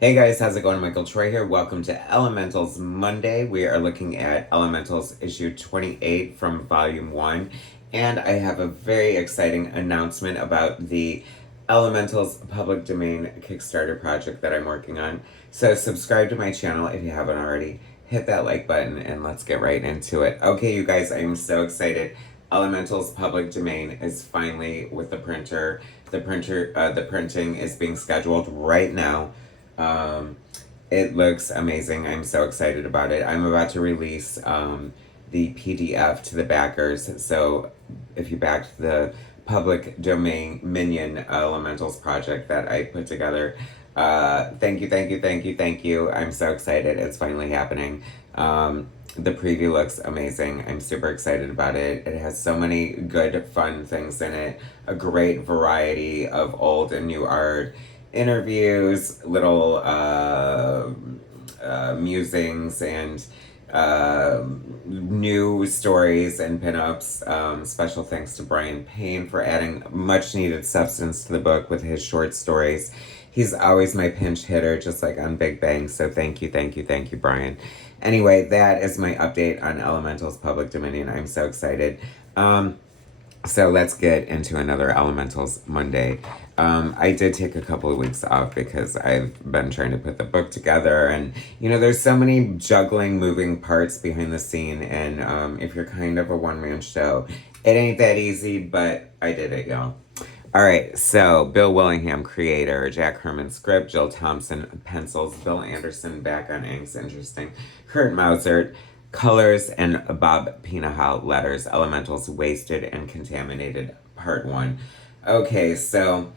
Hey guys, how's it going? Michael Troy here. Welcome to Elementals Monday. We are looking at Elementals issue 28 from volume 1. And I have a very exciting announcement about the Elementals public domain Kickstarter project that I'm working on. So subscribe to my channel if you haven't already. Hit that like button and let's get right into it. Okay, you guys, I am so excited. Elementals public domain is finally with the printer. The printing is being scheduled right now. It looks amazing. I'm so excited about it. I'm about to release the PDF to the backers. So if you backed the public domain Minion Elementals project that I put together, thank you, thank you, thank you, thank you. I'm so excited. It's finally happening. The preview looks amazing. I'm super excited about it. It has so many good, fun things in it. A great variety of old and new art, interviews, little musings, and new stories and pinups. Special thanks to Brian Payne for adding much needed substance to the book with his short stories. He's always my pinch hitter, just like on Big Bang. So thank you, thank you, thank you, Brian. Anyway, that is my update on Elemental's Public Dominion. I'm so excited. So let's get into another Elementals Monday. I did take a couple of weeks off because I've been trying to put the book together, and there's so many juggling, moving parts behind the scene, and if you're kind of a one-man show, it ain't that easy, but I did it, y'all. All right, so Bill Willingham, creator, Jack Herman, script, Jill Thompson, pencils, Bill Anderson, back on inks, interesting, Kurt Mausert, colors, and Bob Pinahal, letters, Elementals, Wasted and Contaminated, part 1. Okay, so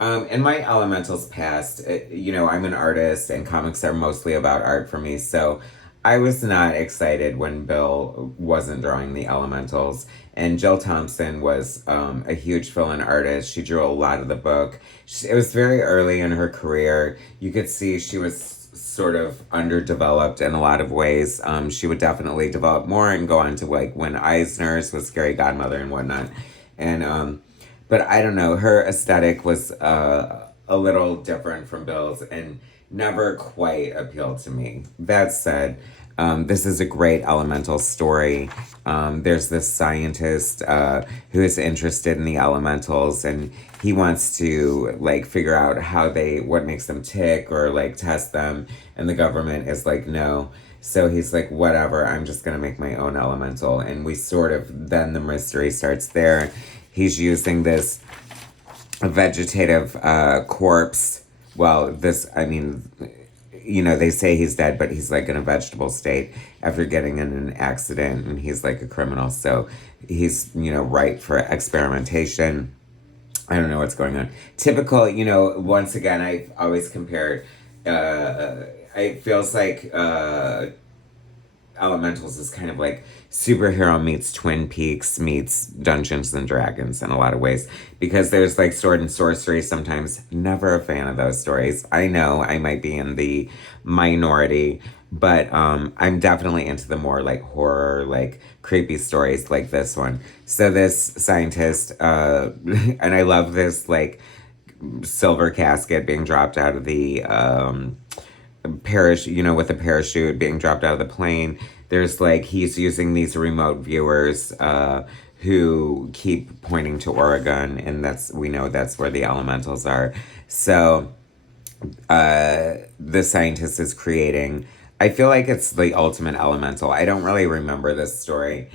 in my Elementals past, I'm an artist and comics are mostly about art for me, so I was not excited when Bill wasn't drawing the Elementals. And Jill Thompson was a huge fill-in artist. She drew a lot of the book. It was very early in her career. You could see she was sort of underdeveloped in a lot of ways. She would definitely develop more and go on to like When Eisner's was Scary Godmother and whatnot. And but I don't know, her aesthetic was a little different from Bill's and never quite appealed to me. That said, this is a great elemental story. There's this scientist who is interested in the elementals, and he wants to like figure out what makes them tick or like test them, and the government is like no. So he's like, whatever, I'm just gonna make my own elemental, and then the mystery starts there. He's using this vegetative corpse. Well, they say he's dead, but he's like in a vegetable state after getting in an accident, and he's like a criminal. So he's, ripe for experimentation. I don't know what's going on. Typical, once again, I've always compared, it feels like Elementals is kind of like superhero meets Twin Peaks meets Dungeons and Dragons in a lot of ways, because there's like sword and sorcery sometimes. Never a fan of those stories. I know I might be in the minority, but I'm definitely into the more like horror, like creepy stories like this one. So this scientist, and I love this like silver casket being dropped out of the parachute, with the parachute being dropped out of the plane. There's like, he's using these remote viewers who keep pointing to Oregon, and we know that's where the elementals are. So the scientist is creating, I feel like it's the ultimate elemental. I don't really remember this story.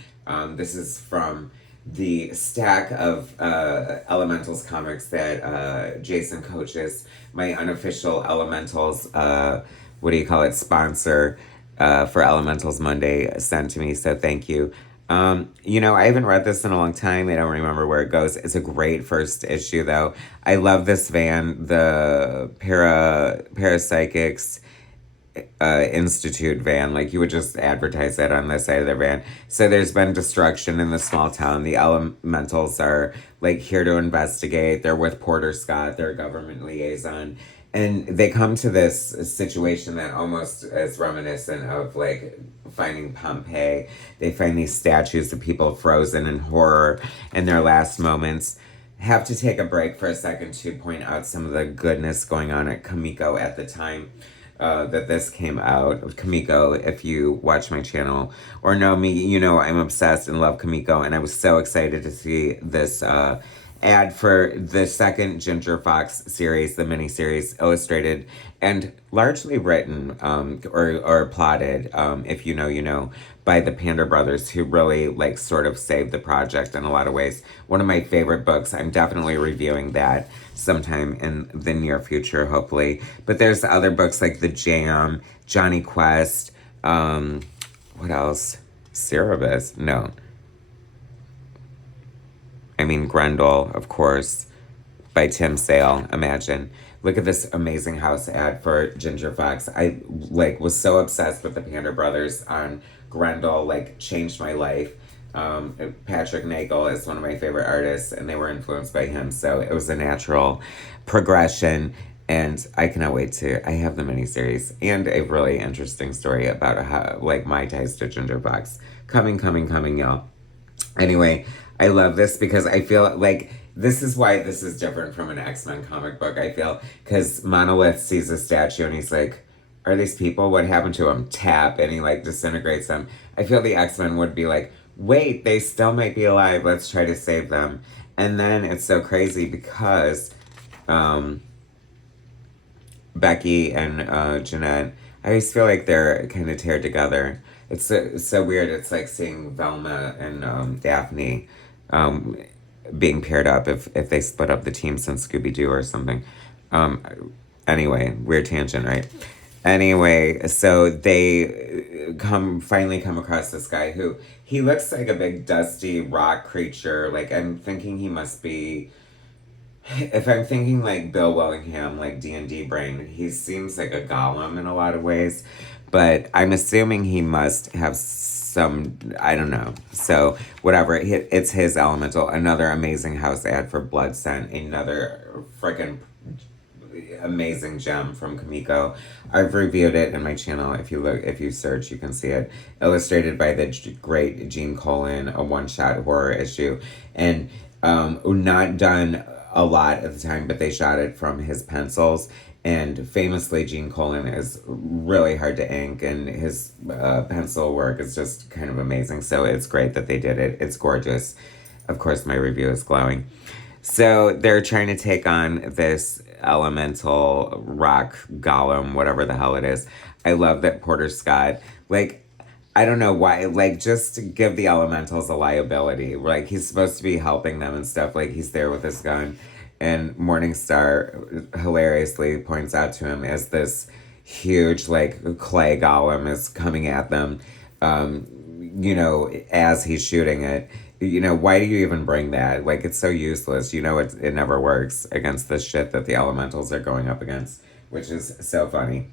This is from the stack of Elementals comics that Jason Coaches, my unofficial Elementals, sponsor for Elementals Monday, sent to me. So thank you. I haven't read this in a long time. I don't remember where it goes. It's a great first issue, though. I love this van, the Parapsychics Institute van. Like, you would just advertise that on the side of their van. So there's been destruction in the small town. The elementals are like here to investigate. They're with Porter Scott, their government liaison, and they come to this situation that almost is reminiscent of like finding Pompeii. They find these statues of people frozen in horror in their last moments, have to take a break for a second to point out some of the goodness going on at Kamiko at the time that this came out. Kamiko, if you watch my channel or know me, you know I'm obsessed and love Kamiko, and I was so excited to see this ad for the second Ginger Fox series, the miniseries, illustrated and largely written or plotted, if you know, you know, by the Panda brothers, who really like sort of saved the project in a lot of ways. One of my favorite books. I'm definitely reviewing that sometime in the near future, hopefully. But there's other books like The Jam, Johnny Quest, what else? Cerebus? No. I mean, Grendel, of course, by Tim Sale. Imagine. Look at this amazing house ad for Ginger Fox. I like was so obsessed with the Panda brothers on Grendel, like changed my life. Patrick Nagel is one of my favorite artists, and they were influenced by him, so it was a natural progression. And I cannot wait to. I have the miniseries and a really interesting story about how, like, my ties to Ginger Fox coming, y'all. Anyway, I love this because I feel like this is why this is different from an X-Men comic book, I feel. Because Monolith sees a statue and he's like, are these people? What happened to them? Tap, and he like disintegrates them. I feel the X-Men would be like, wait, they still might be alive. Let's try to save them. And then it's so crazy because Becky and Jeanette, I always feel like they're kind of teared together. It's so weird. It's like seeing Velma and Daphne being paired up if they split up the team since Scooby-Doo or something. Anyway, weird tangent, right? Anyway, so they finally come across this guy who, he looks like a big dusty rock creature. Like, I'm thinking he must be, if I'm thinking like Bill Willingham, like D&D brain, he seems like a golem in a lot of ways. But I'm assuming he must have some, I don't know. So, whatever, it's his elemental. Another amazing house ad for Blood Scent. Another freaking amazing gem from Kamiko. I've reviewed it in my channel. If you search, you can see it. Illustrated by the great Gene Colan, a one-shot horror issue. And not done a lot at the time, but they shot it from his pencils. And famously, Gene Colan is really hard to ink, and his pencil work is just kind of amazing. So it's great that they did it. It's gorgeous. Of course, my review is glowing. So they're trying to take on this elemental rock golem, whatever the hell it is. I love that Porter Scott, like, I don't know why, like, just to give the elementals a liability. Like, he's supposed to be helping them and stuff. Like, he's there with his gun. And Morningstar hilariously points out to him as this huge, like, clay golem is coming at them, you know, as he's shooting it. You know, why do you even bring that? Like, it's so useless. You know, it never works against the shit that the elementals are going up against, which is so funny.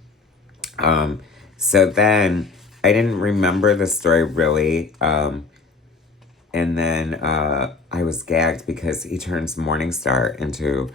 So then, I didn't remember the story really, and then I was gagged because he turns Morningstar into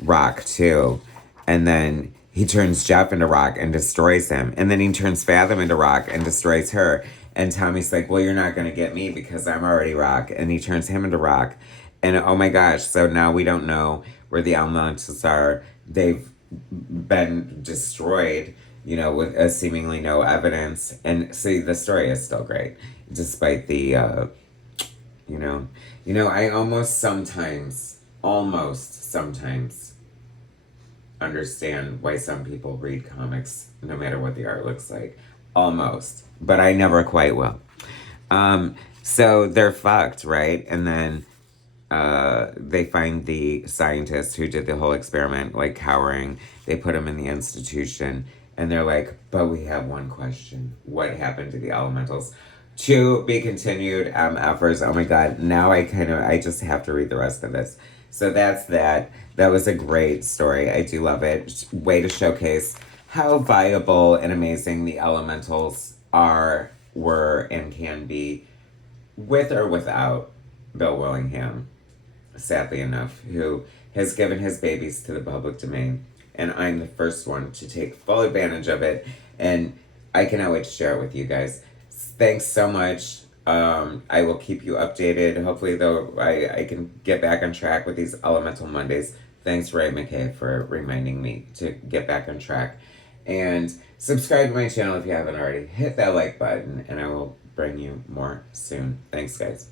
rock too. And then he turns Jeff into rock and destroys him. And then he turns Fathom into rock and destroys her. And Tommy's like, well, you're not going to get me because I'm already rock. And he turns him into rock. And oh my gosh, so now we don't know where the elementals are. They've been destroyed, you know, with seemingly no evidence. And see, the story is still great, despite the... You know, I almost sometimes understand why some people read comics, no matter what the art looks like. Almost. But I never quite will. So they're fucked, right? And then they find the scientist who did the whole experiment, like, cowering. They put him in the institution. And they're like, but we have one question. What happened to the elementals? To be continued, MFers. Oh my god, now I just have to read the rest of this. So that's that. That was a great story. I do love it. Way to showcase how viable and amazing the elementals are, were, and can be, with or without Bill Willingham, sadly enough, who has given his babies to the public domain. And I'm the first one to take full advantage of it. And I cannot wait to share it with you guys. Thanks so much I will keep you updated. Hopefully, though, I can get back on track with these Elemental Mondays. Thanks, Ray McKay, for reminding me to get back on track. And subscribe to my channel if you haven't already. Hit that like button, and I will bring you more soon. Thanks, guys.